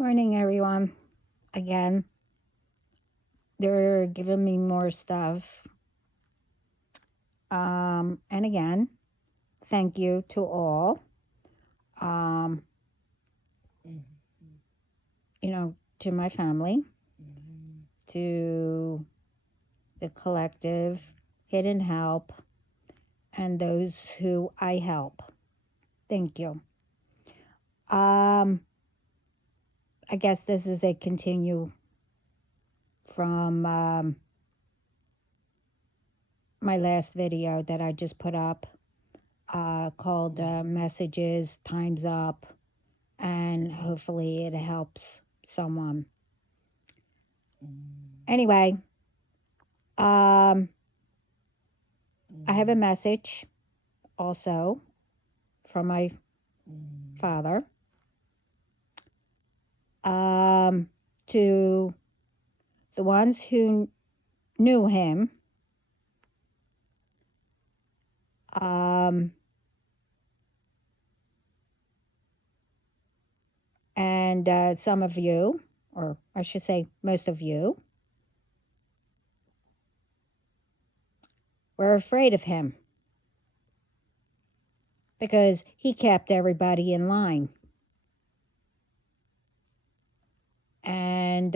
Morning, everyone. Again, they're giving me more stuff. And again, thank you to all. Um, to my family, to the collective, Hidden Help, and those who I help. Thank you. I guess this is a continue from my last video that I just put up called Messages, Time's Up, and hopefully it helps someone. Anyway, I have a message also from my father to the ones who knew him. And some of you, or I should say most of you, were afraid of him because he kept everybody in line. And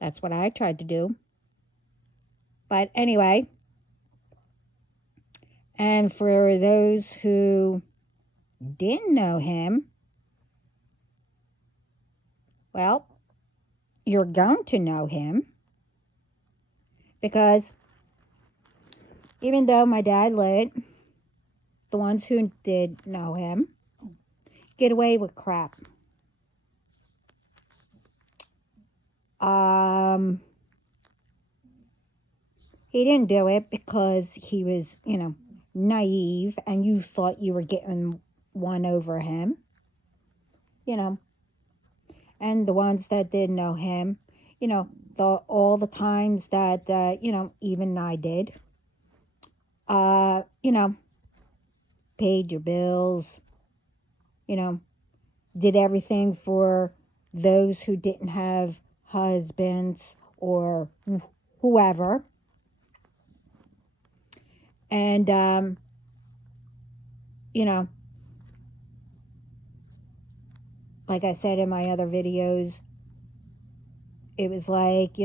that's what I tried to do. But anyway, and for those who didn't know him, well, you're going to know him, because even though my dad let the ones who did know him get away with crap, he didn't do it because he was, naive and you thought you were getting one over him, and the ones that did know him, all the times that, even I did, paid your bills, did everything for those who didn't have husbands or whoever. And, like I said in my other videos, it was like,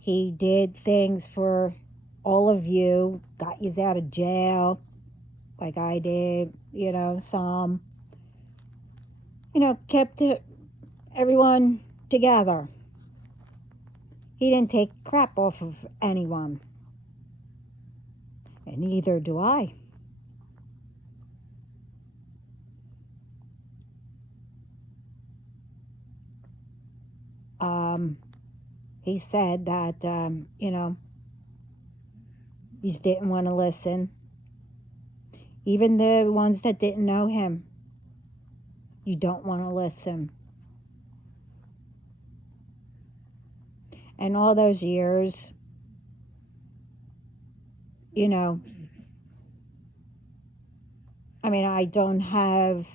he did things for all of you, got you out of jail, like I did, some, kept everyone together. He didn't take crap off of anyone. And neither do I. He said that, he didn't want to listen. Even the ones that didn't know him, you don't want to listen. And all those years, I don't have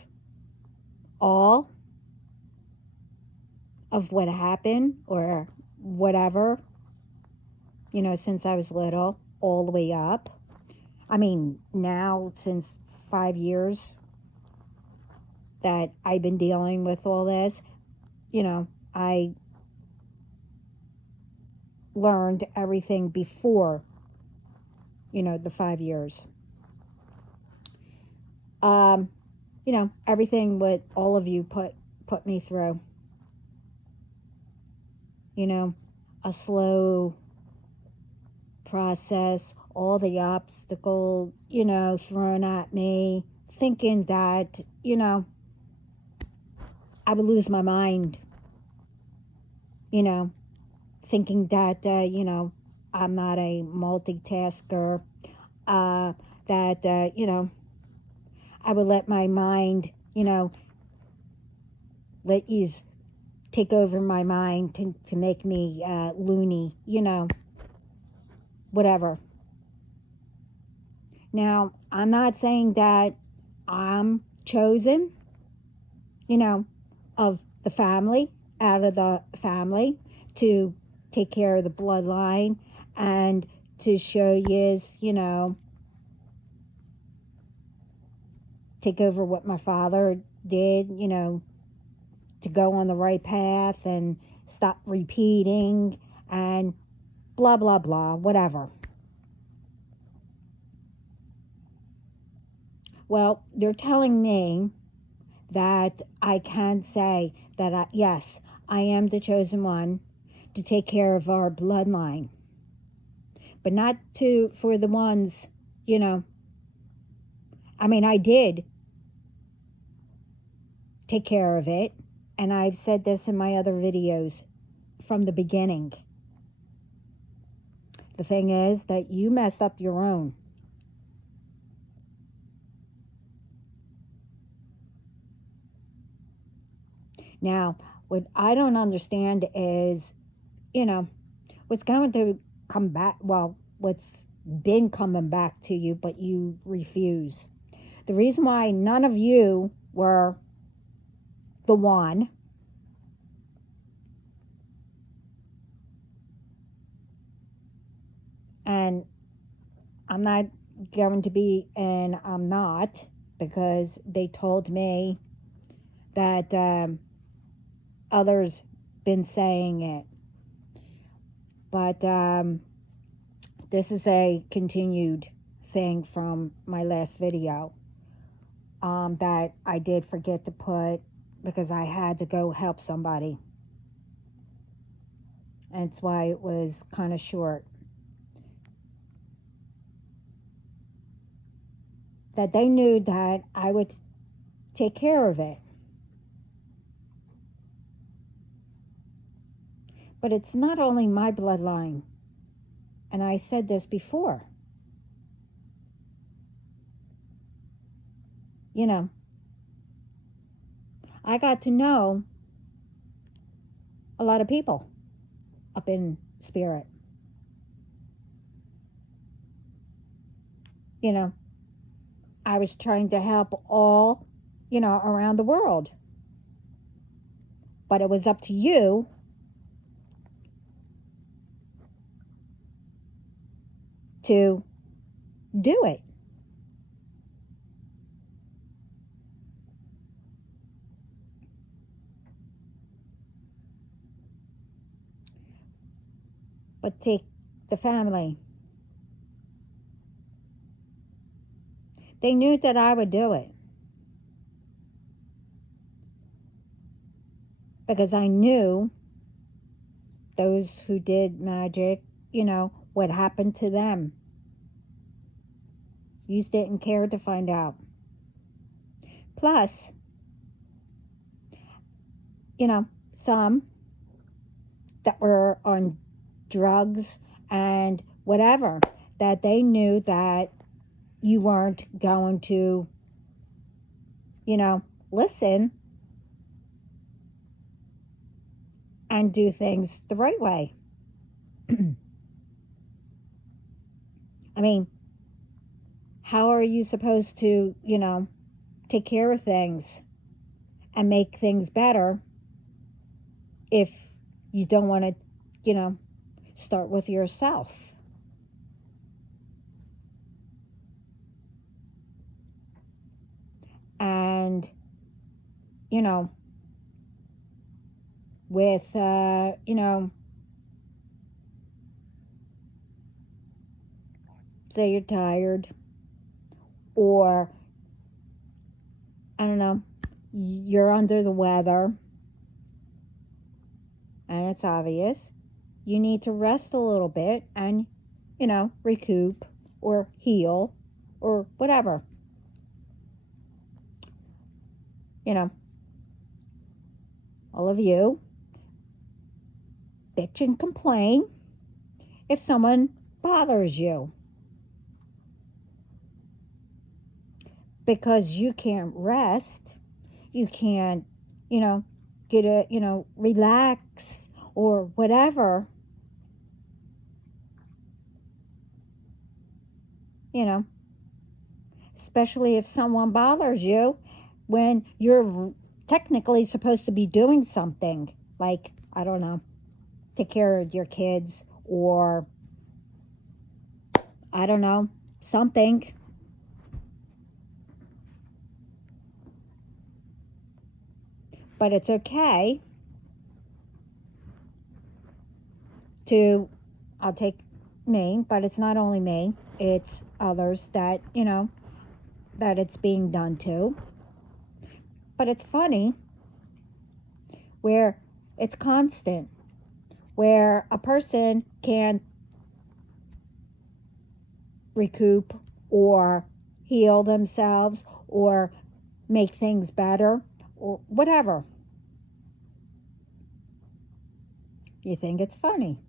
all of what happened or whatever, since I was little, all the way up. Now, since 5 years that I've been dealing with all this, I learned everything before, the 5 years. Everything what all of you put me through. A slow process, all the obstacles, thrown at me, thinking that, I would lose my mind, thinking that, I'm not a multitasker, that, I would let my mind, let you take over my mind to make me loony, whatever. Now, I'm not saying that I'm chosen you know, of the family, out of the family, to take care of the bloodline and to show you, take over what my father did, to go on the right path and stop repeating and blah, blah, blah, whatever. Well, they're telling me that I can say that, yes, I am the chosen one to take care of our bloodline, but not for the ones, I did take care of it, and I've said this in my other videos from the beginning. The thing is that you messed up your own. Now, what I don't understand is, what's going to come back, well, what's been coming back to you, but you refuse. The reason why none of you were the one and I'm not going to be, and I'm not, because they told me that others been saying it. But this is a continued thing from my last video that I did forget to put because I had to go help somebody. And that's why it was kind of short. That they knew that I would take care of it. But it's not only my bloodline. And I said this before. I got to know a lot of people up in spirit. I was trying to help all, around the world. But it was up to you to do it. But take the family. They knew that I would do it. Because I knew those who did magic, what happened to them. You didn't care to find out. Plus, some that were on drugs and whatever, that they knew that you weren't going to, listen and do things the right way. How are you supposed to, take care of things and make things better if you don't want to, start with yourself? And, with, say you're tired, or, I don't know, you're under the weather, and it's obvious, you need to rest a little bit and, recoup or heal or whatever. All of you bitch and complain if someone bothers you. Because you can't rest, you can't, get a, relax or whatever, especially if someone bothers you when you're, technically supposed to be doing something, like, I don't know, take care of your kids, or I don't know, something. But it's okay to, I'll take me, but it's not only me, it's others that, that it's being done to. But it's funny where it's constant, where a person can recoup or heal themselves or make things better or whatever. You think it's funny.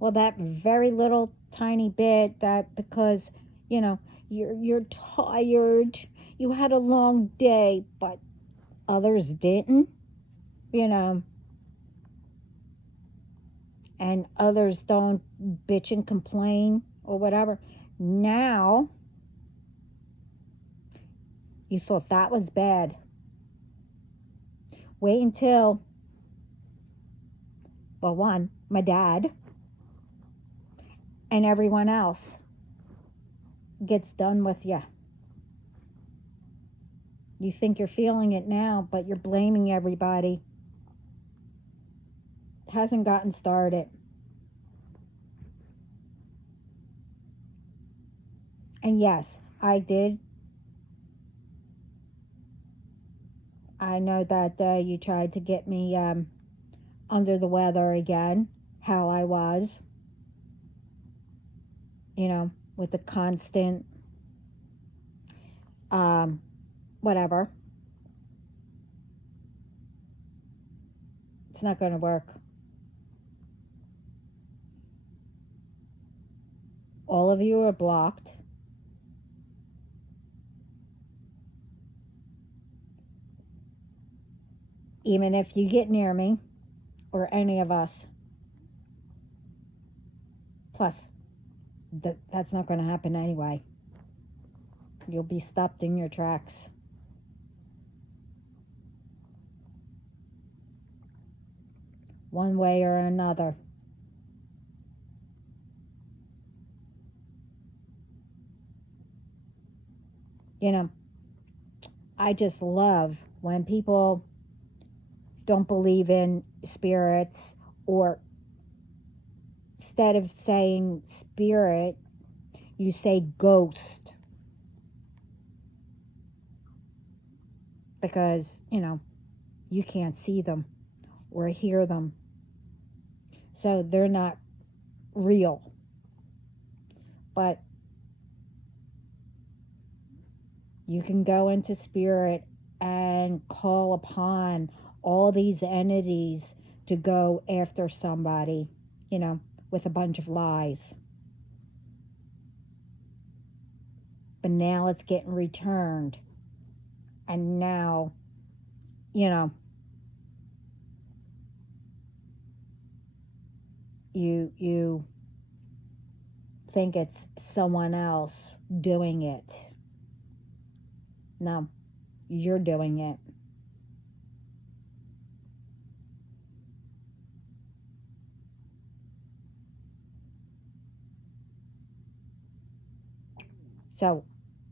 Well, that very little tiny bit, that because, you know, you're tired, you had a long day, but others didn't, you know, and others don't bitch and complain or whatever. Now, you thought that was bad. Wait until, well, one, my dad and everyone else gets done with you. You think you're feeling it now, but you're blaming everybody. It hasn't gotten started. And yes, I did. I know that you tried to get me under the weather again, how I was, with the constant whatever. It's not going to work. All of you are blocked. Even if you get near me or any of us. Plus, that's not going to happen anyway. You'll be stopped in your tracks. One way or another. I just love when people don't believe in spirits, or instead of saying spirit, you say ghost. Because, you can't see them or hear them. So they're not real. But you can go into spirit and call upon all these entities to go after somebody, with a bunch of lies. But now it's getting returned. And now, you think it's someone else doing it. No, you're doing it. So,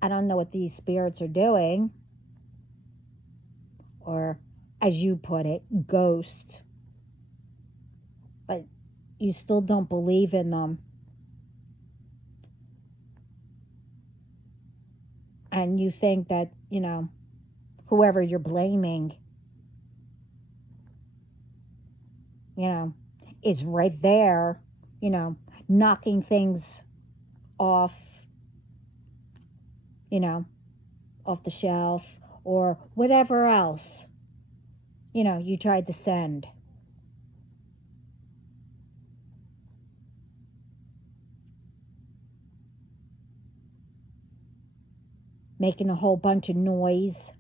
I don't know what these spirits are doing, or as you put it, ghost. But you still don't believe in them. And you think that, whoever you're blaming, is right there, knocking things off, off the shelf, or whatever else, you tried to send. Making a whole bunch of noise,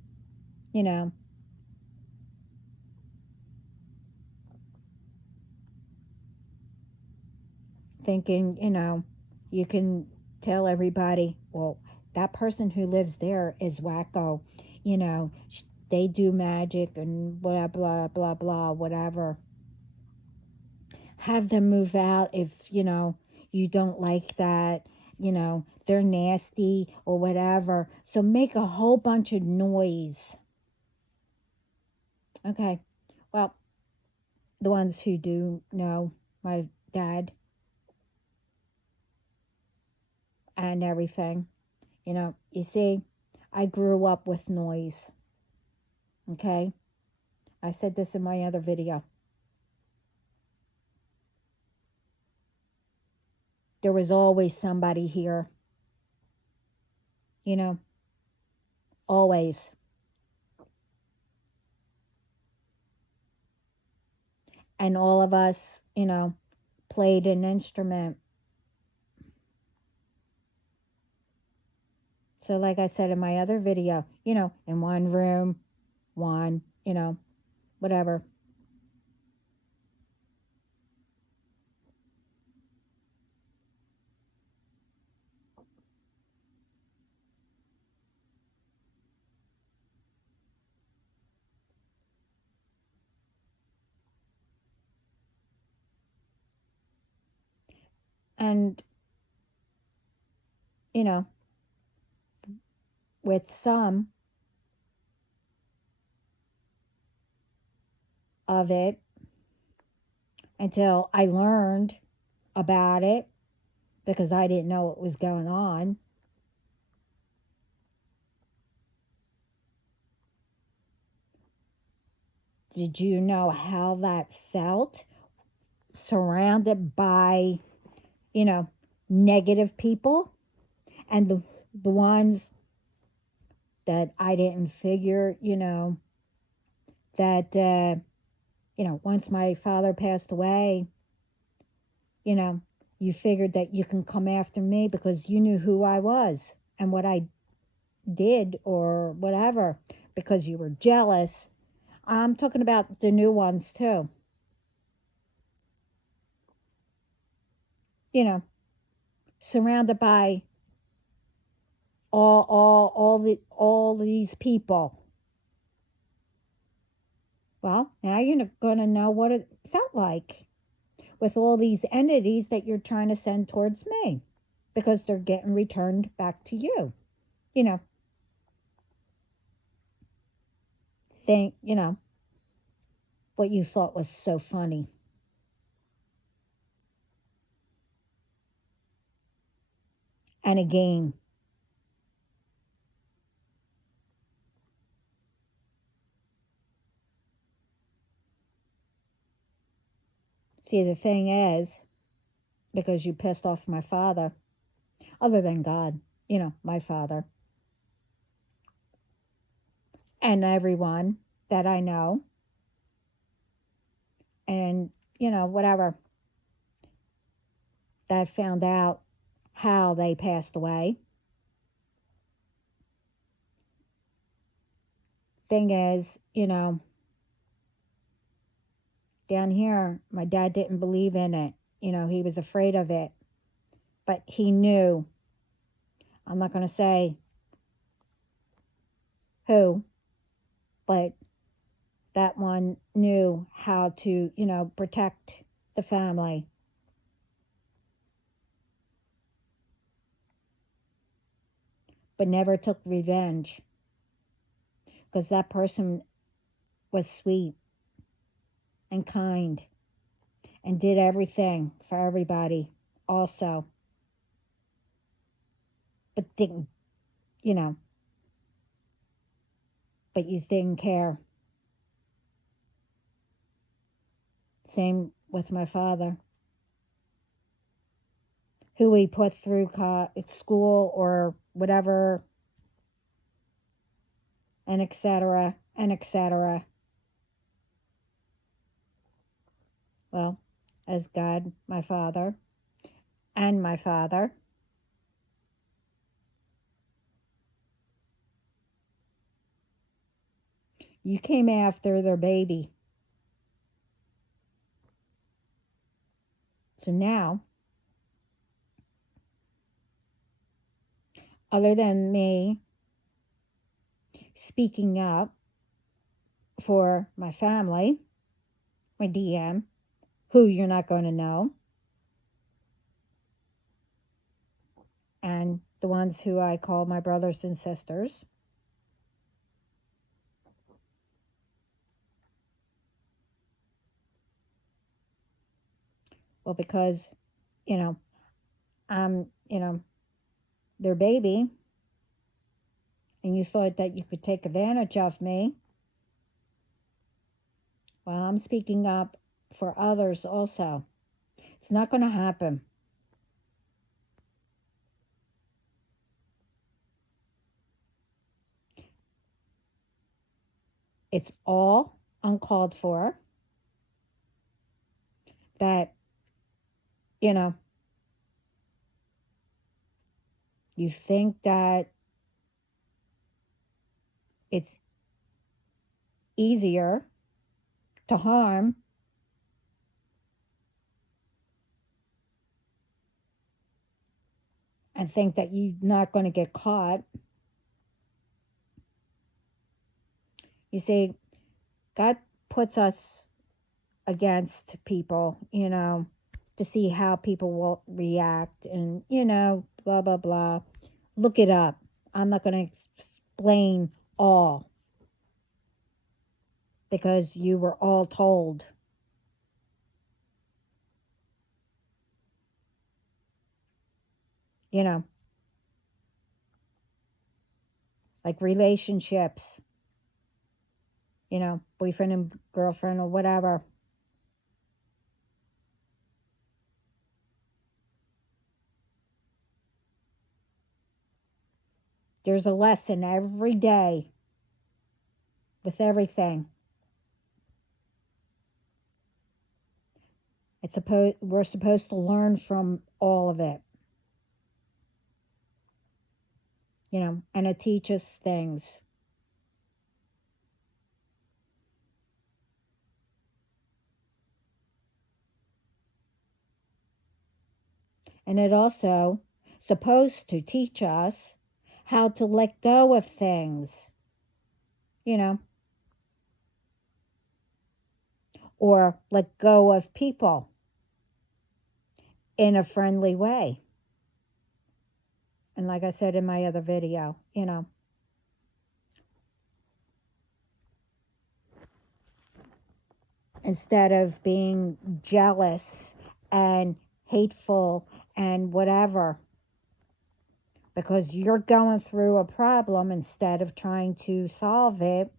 thinking, You can tell everybody, well, that person who lives there is wacko. You know, they do magic and blah, blah, blah, blah, whatever. Have them move out if, you don't like that. They're nasty or whatever. So make a whole bunch of noise. Okay. Well, the ones who do know my dad and everything, you see, I grew up with noise. Okay. I said this in my other video. There was always somebody here, you know, always. And all of us, played an instrument. So, like I said in my other video, in one room, one, whatever. And, you know, with some of it, until I learned about it because I didn't know what was going on. Did you know how that felt? Surrounded by, negative people, and the ones that I didn't figure, that, once my father passed away, you know, you figured that you can come after me because you knew who I was and what I did or whatever because you were jealous. I'm talking about the new ones too. Surrounded by all these people. Well, now you're going to know what it felt like with all these entities that you're trying to send towards me because they're getting returned back to you. You know, think, what you thought was so funny. And again, see, the thing is, because you pissed off my father, other than God, my father, and everyone that I know, and, whatever, that found out how they passed away. Thing is, down here, my dad didn't believe in it. He was afraid of it. But he knew. I'm not going to say who, but that one knew how to, protect the family. But never took revenge. Because that person was sweet and kind and did everything for everybody also. But didn't, you know, but you didn't care. Same with my father, who we put through school or whatever, and etc. and etc. Well, as God, my father, and my father, you came after their baby. So now other than me speaking up for my family, my DM, who you're not going to know, and the ones who I call my brothers and sisters. Well, because, you know, I'm, their baby, and you thought that you could take advantage of me. Well, I'm speaking up for others also. It's not going to happen. It's all uncalled for. That, you know, you think that it's easier to harm and think that you're not going to get caught. You see, God puts us against people, to see how people will react and, blah, blah, blah. Look it up. I'm not going to explain all because you were all told. Like relationships, boyfriend and girlfriend or whatever. There's a lesson every day with everything. We're supposed to learn from all of it. And it teaches things. And it also supposed to teach us how to let go of things, or let go of people in a friendly way. And like I said in my other video, instead of being jealous and hateful and whatever, because you're going through a problem, instead of trying to solve it,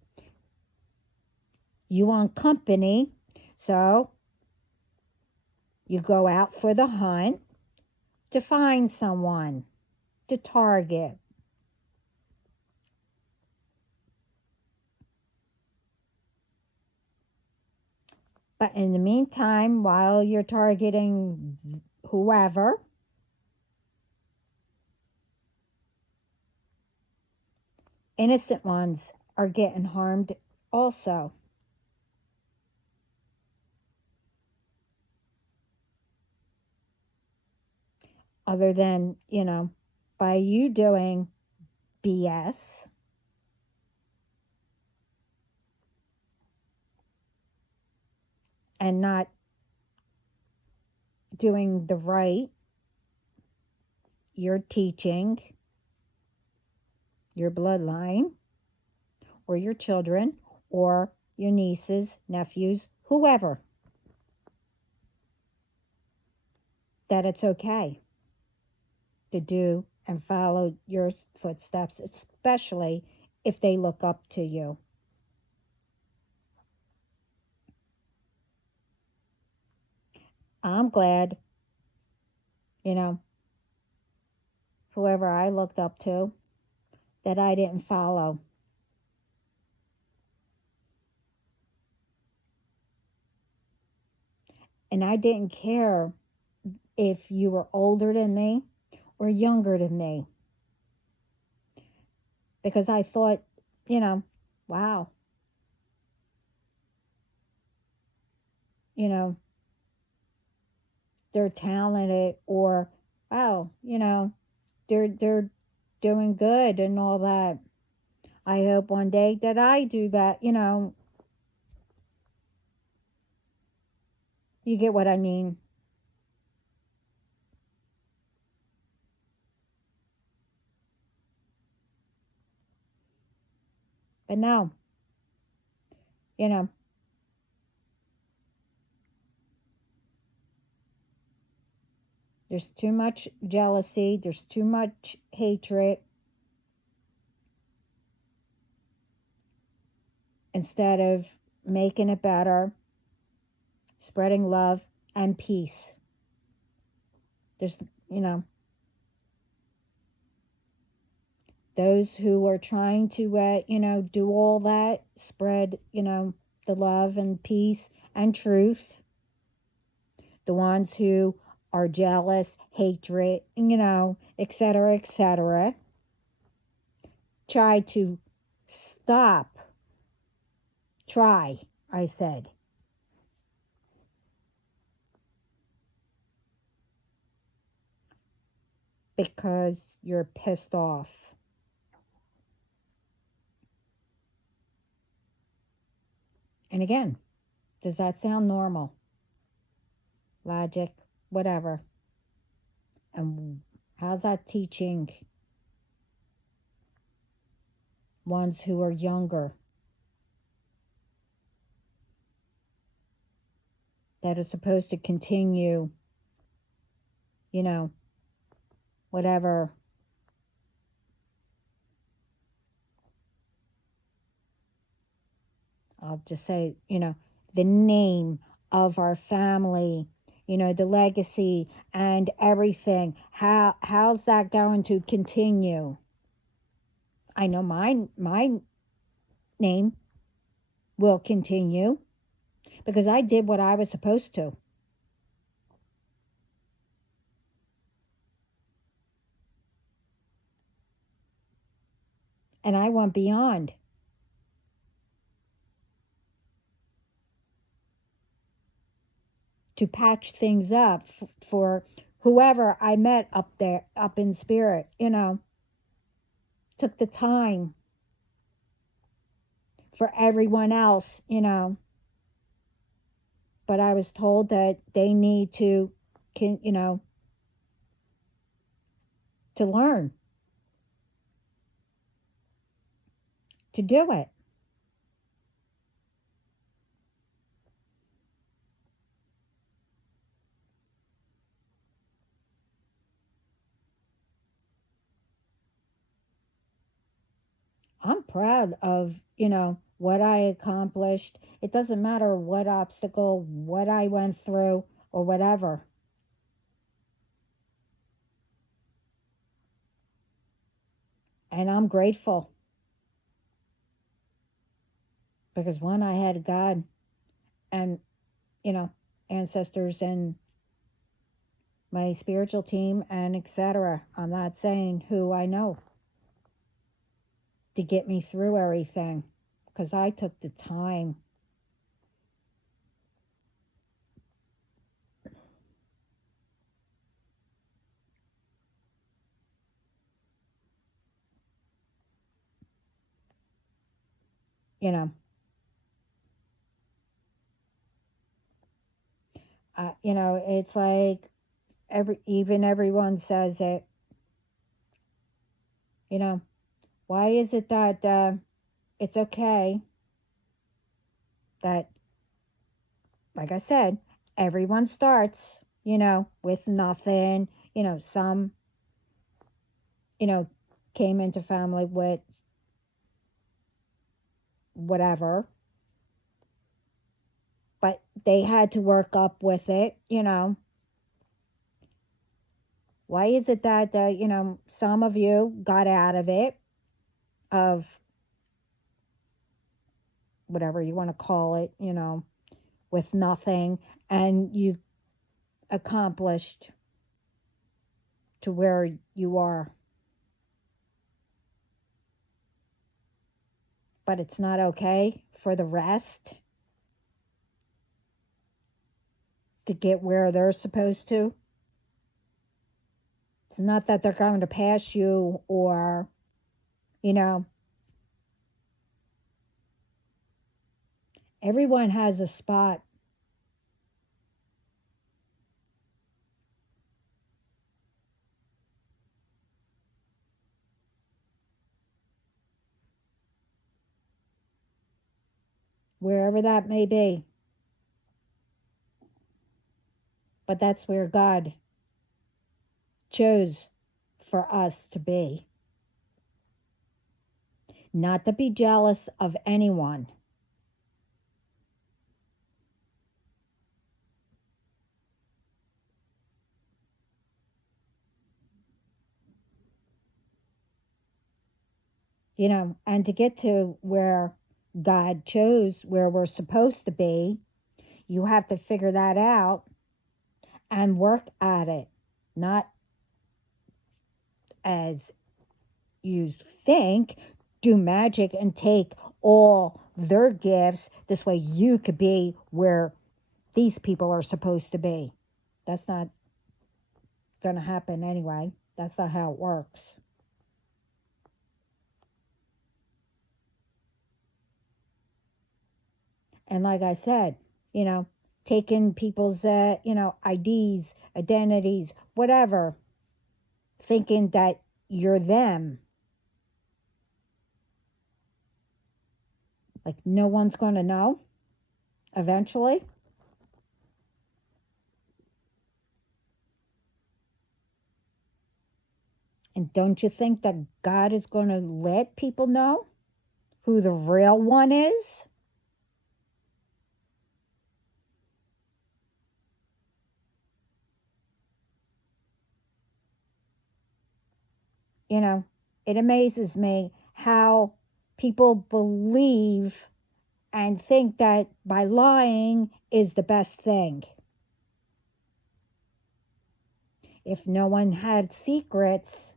you want company, so you go out for the hunt to find someone to target. But in the meantime, while you're targeting whoever, innocent ones are getting harmed also. Other than, by you doing BS, and not doing the right, you're teaching your bloodline or your children or your nieces, nephews, whoever, that it's okay to do and follow your footsteps, especially if they look up to you. I'm glad, whoever I looked up to, that I didn't follow. And I didn't care if you were older than me or younger than me. Because I thought, wow, they're talented, or wow, they're doing good and all that. I hope one day that I do that, you get what I mean. But no, you know, there's too much jealousy, there's too much hatred instead of making it better, spreading love and peace. There's, you know, those who are trying to, do all that, spread, the love and peace and truth. The ones who are jealous, hatred, etc., etc. Try to stop. Try, I said. Because you're pissed off. And again, does that sound normal? Logic, whatever. And how's that teaching ones who are younger that are supposed to continue, whatever I'll just say, the name of our family, the legacy and everything. How's that going to continue? I know my name will continue because I did what I was supposed to. And I went beyond. To patch things up for whoever I met up there, up in spirit, took the time for everyone else, but I was told that they need to, to learn to do it. I'm proud of, what I accomplished. It doesn't matter what obstacle, what I went through, or whatever. And I'm grateful because one, I had God and, ancestors and my spiritual team and etc. I'm not saying who I know to get me through everything because I took the time. You know, it's like everyone says it. You know, why is it that it's okay that, like I said, everyone starts, with nothing. Some, you know, came into family with whatever, but they had to work up with it. Why is it that, some of you got out of it, of whatever you want to call it, with nothing, and you accomplished to where you are? But it's not okay for the rest to get where they're supposed to. It's not that they're going to pass you or, you know, everyone has a spot. Wherever that may be. But that's where God chose for us to be. Not to be jealous of anyone. And to get to where God chose, where we're supposed to be, you have to figure that out and work at it. Not as you think, do magic and take all their gifts. This way you could be where these people are supposed to be. That's not going to happen anyway. That's not how it works. And like I said, taking people's, IDs, identities, whatever, thinking that you're them. Like no one's going to know eventually. And don't you think that God is going to let people know who the real one is? You know, it amazes me how people believe and think that by lying is the best thing. If no one had secrets,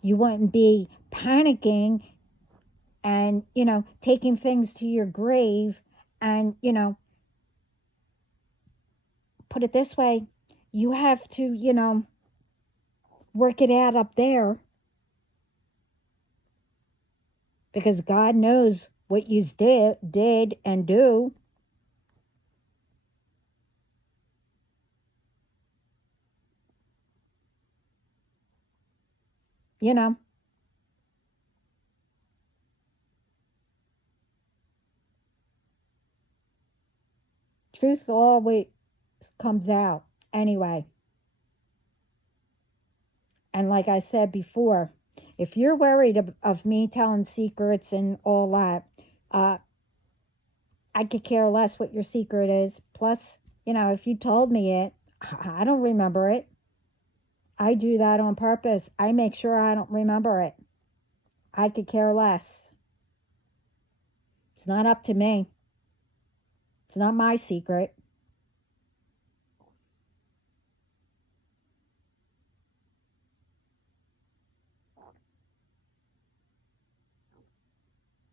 you wouldn't be panicking and, taking things to your grave and, put it this way, you have to, work it out up there because God knows what you did and do. You know, truth always comes out anyway. And like I said before, if you're worried of me telling secrets and all that, uh, I could care less what your secret is. Plus, if you told me it, I don't remember it. I do that on purpose. I make sure I don't remember it. I could care less. It's not up to me. It's not my secret.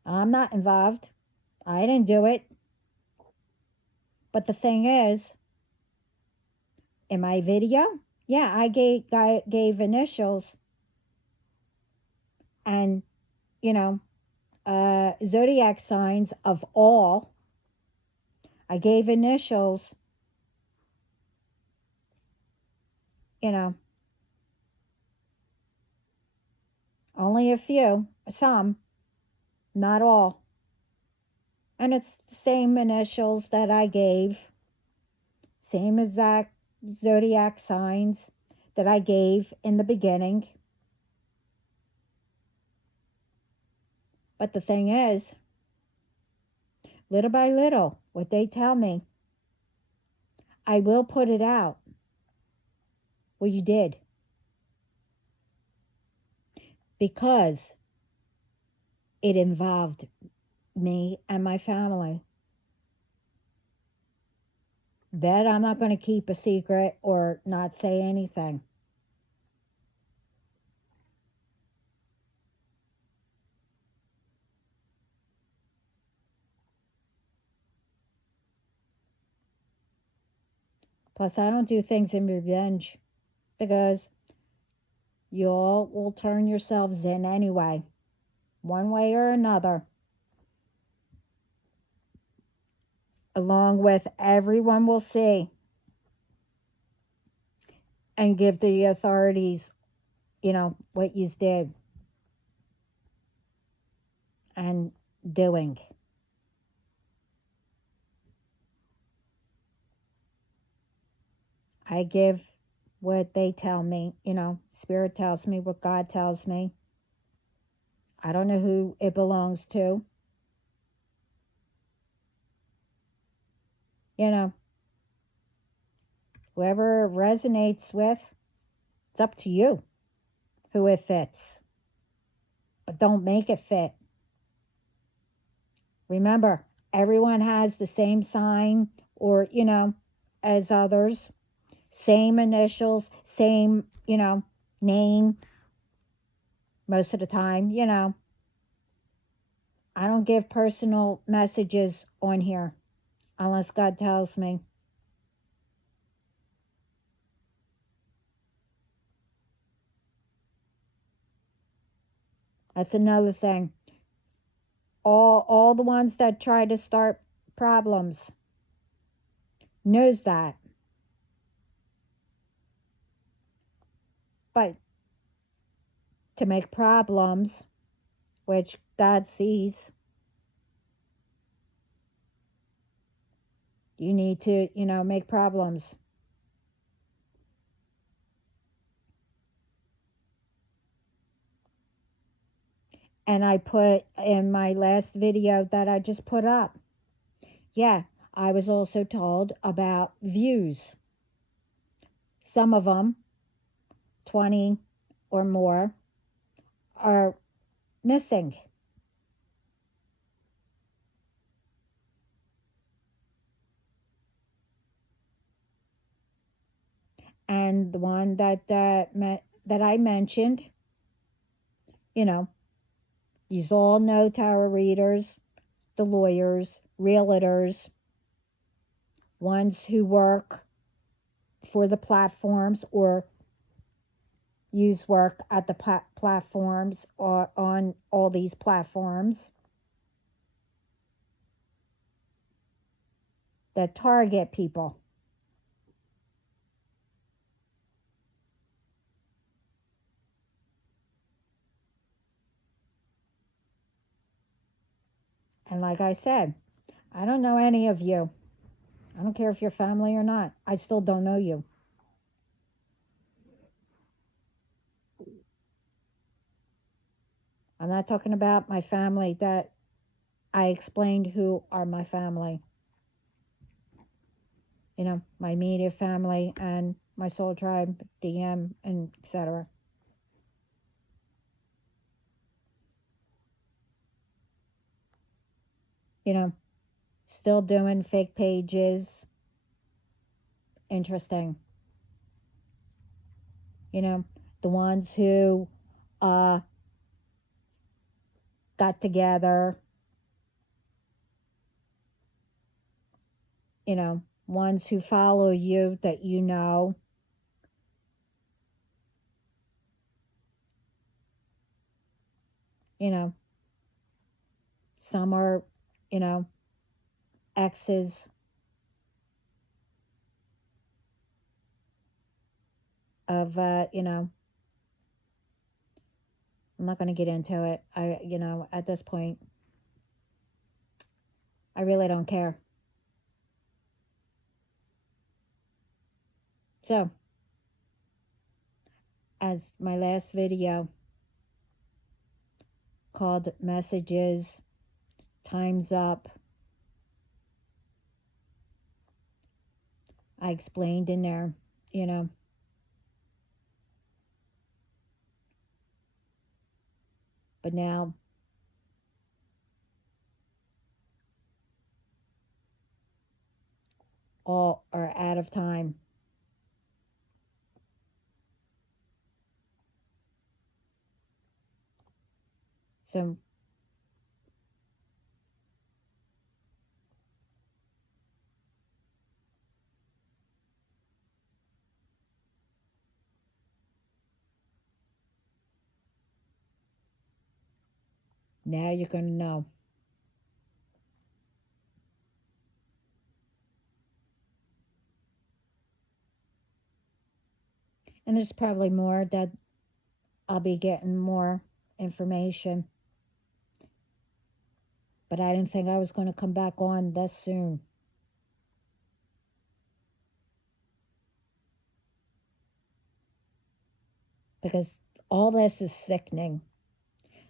I'm not involved. I didn't do it. But the thing is, in my video, yeah, I gave initials and, you know, zodiac signs of all. I gave initials, you know, only a few, some, not all. And it's the same initials that I gave, same exact zodiac signs that I gave in the beginning. But the thing is, little by little, what they tell me, I will put it out. Well, you did. Because it involved me and my family. That I'm not going to keep a secret or not say anything. Plus, I don't do things in revenge because You all will turn yourselves in anyway, one way or another, along with everyone will see and give the authorities, what you did and doing. I give what they tell me, Spirit tells me what God tells me. I don't know who it belongs to. Whoever it resonates with, it's up to you who it fits. But don't make it fit. Remember, everyone has the same sign or, as others, same initials, same, name most of the time, I don't give personal messages on here unless God tells me. That's another thing. All the ones that try to start problems knows that. But to make problems, which God sees, you need to, make problems. And I put in my last video that I just put up. Yeah, I was also told about views. Some of them, 20 or more, are missing. And the one that I mentioned, you all know tarot readers, the lawyers, realtors, ones who work for the platforms or use work at the platforms or on all these platforms that target people. And like I said, I don't know any of you. I don't care if you're family or not. I still don't know you. I'm not talking about my family that I explained who are my family. My immediate family and my soul tribe, DM, and etc. Still doing fake pages. Interesting. The ones who got together, ones who follow you that some are, exes. Of, I'm not going to get into it. At this point, I really don't care. So, as my last video called Messages, Time's Up, I explained in there, but now all are out of time. So Now you're going to know. And there's probably more that I'll be getting more information. But I didn't think I was going to come back on this soon. Because all this is sickening.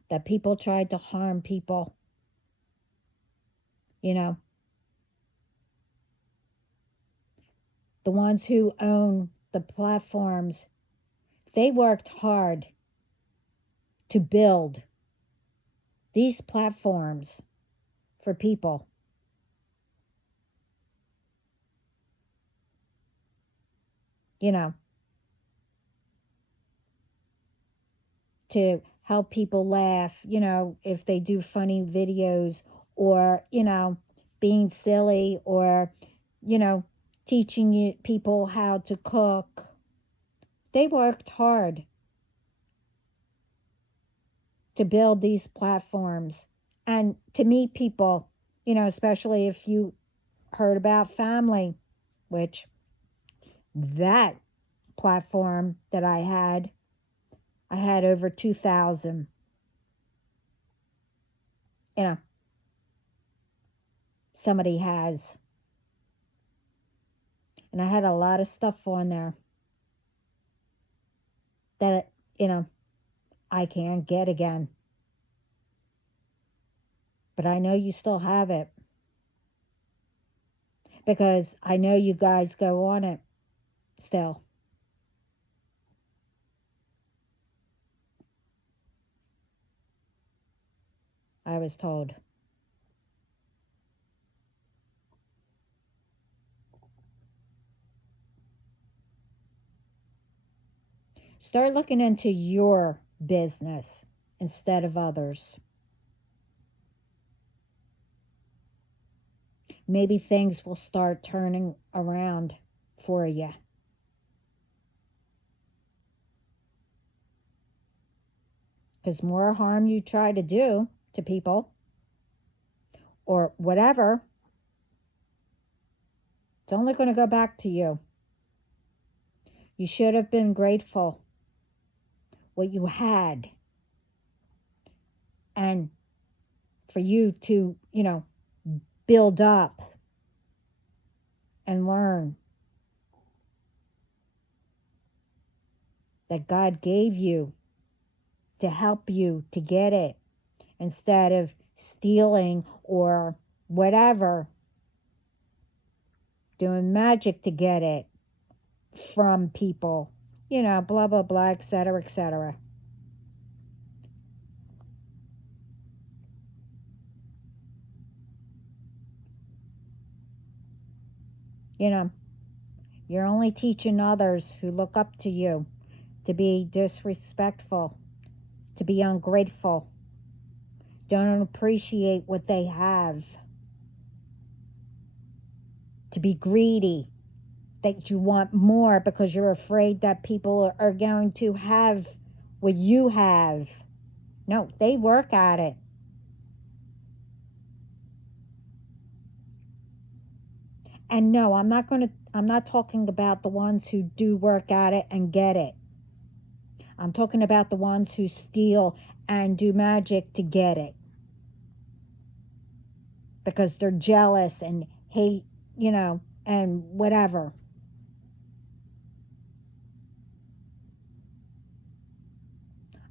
That people tried to harm people. You know, the ones who own the platforms, they worked hard to build these platforms for people. You know, to help people laugh, you know, if they do funny videos or, you know, being silly or, you know, teaching people how to cook. They worked hard to build these platforms and to meet people, you know, especially if you heard about family, which that platform that I had over 2,000. You know, somebody has. And I had a lot of stuff on there that, you know, I can't get again. But I know you still have it. Because I know you guys go on it still. I was told. Start looking into your business instead of others. Maybe things will start turning around for you. Because more harm you try to do to people or whatever, it's only going to go back to you. You should have been grateful what you had and for you to, you know, build up and learn that God gave you to help you to get it instead of stealing or whatever, doing magic to get it from people, you know, blah, blah, blah, etc., etc. You know, you're only teaching others who look up to you to be disrespectful, to be ungrateful, don't appreciate what they have, to be greedy, that you want more because you're afraid that people are going to have what you have. No, they work at it. And no, I'm not talking about the ones who do work at it and get it. I'm talking about the ones who steal and do magic to get it. Because they're jealous and hate, you know, and whatever.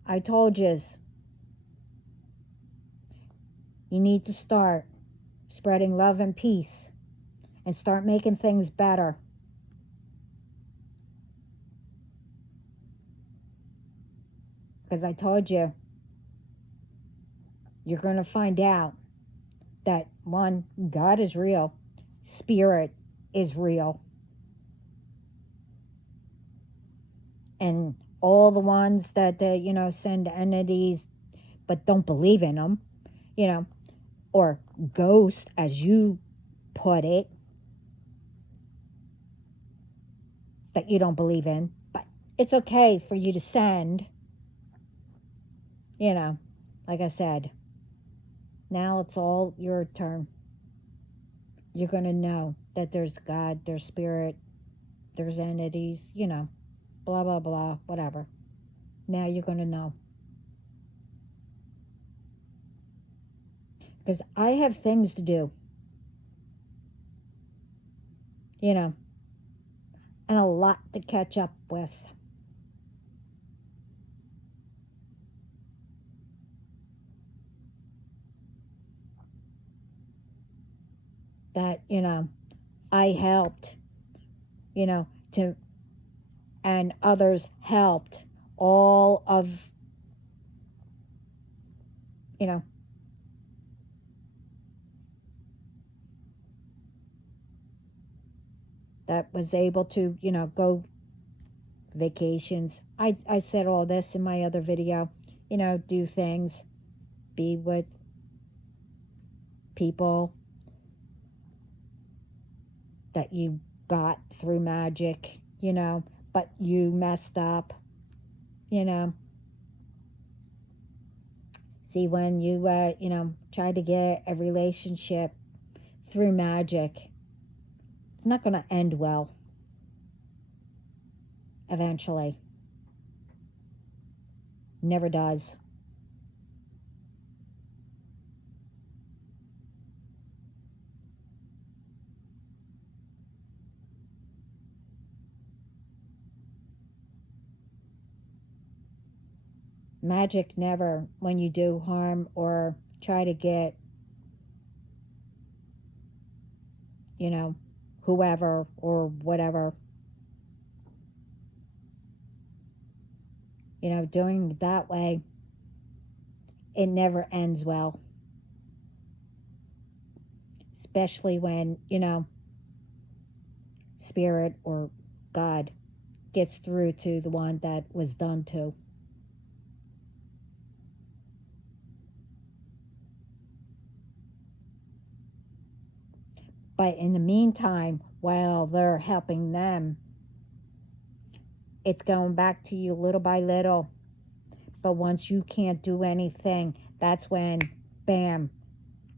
I told you, you need to start spreading love and peace and start making things better. Because I told you, you're going to find out that one, God is real, spirit is real. And all the ones that, you know, send entities but don't believe in them, you know, or ghosts, as you put it, that you don't believe in. But it's okay for you to send, you know, like I said, Now it's all your turn. You're going to know that there's God, there's spirit, there's entities, blah, blah, blah, whatever. Now you're going to know. Because I have things to do, and a lot to catch up with. That, I helped, to, and others helped all of, you know, that was able to, go vacations. I said all this in my other video, do things, be with people that you got through magic, but you messed up, you know. See, when you, try to get a relationship through magic, it's not going to end well eventually. Never does. Magic never, when you do harm or try to get, whoever or whatever, doing it that way, it never ends well. Especially when, spirit or God gets through to the one that was done to. But in the meantime, while they're helping them, it's going back to you little by little. But once you can't do anything, that's when, bam,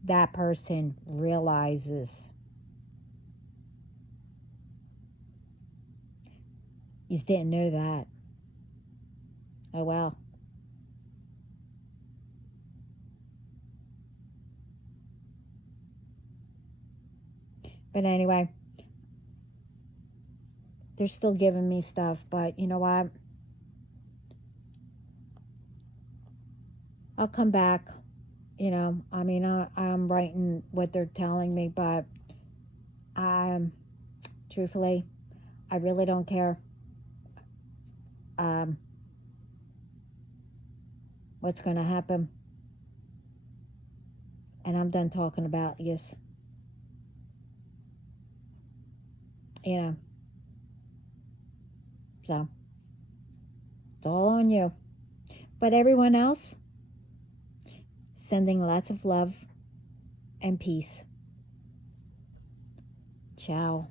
that person realizes. You just didn't know that. Oh well. But anyway, they're still giving me stuff, but you know what? I'll come back. I'm writing what they're telling me, but truthfully, I really don't care. What's going to happen? And I'm done talking about this. So it's all on you. But everyone else, sending lots of love and peace. Ciao.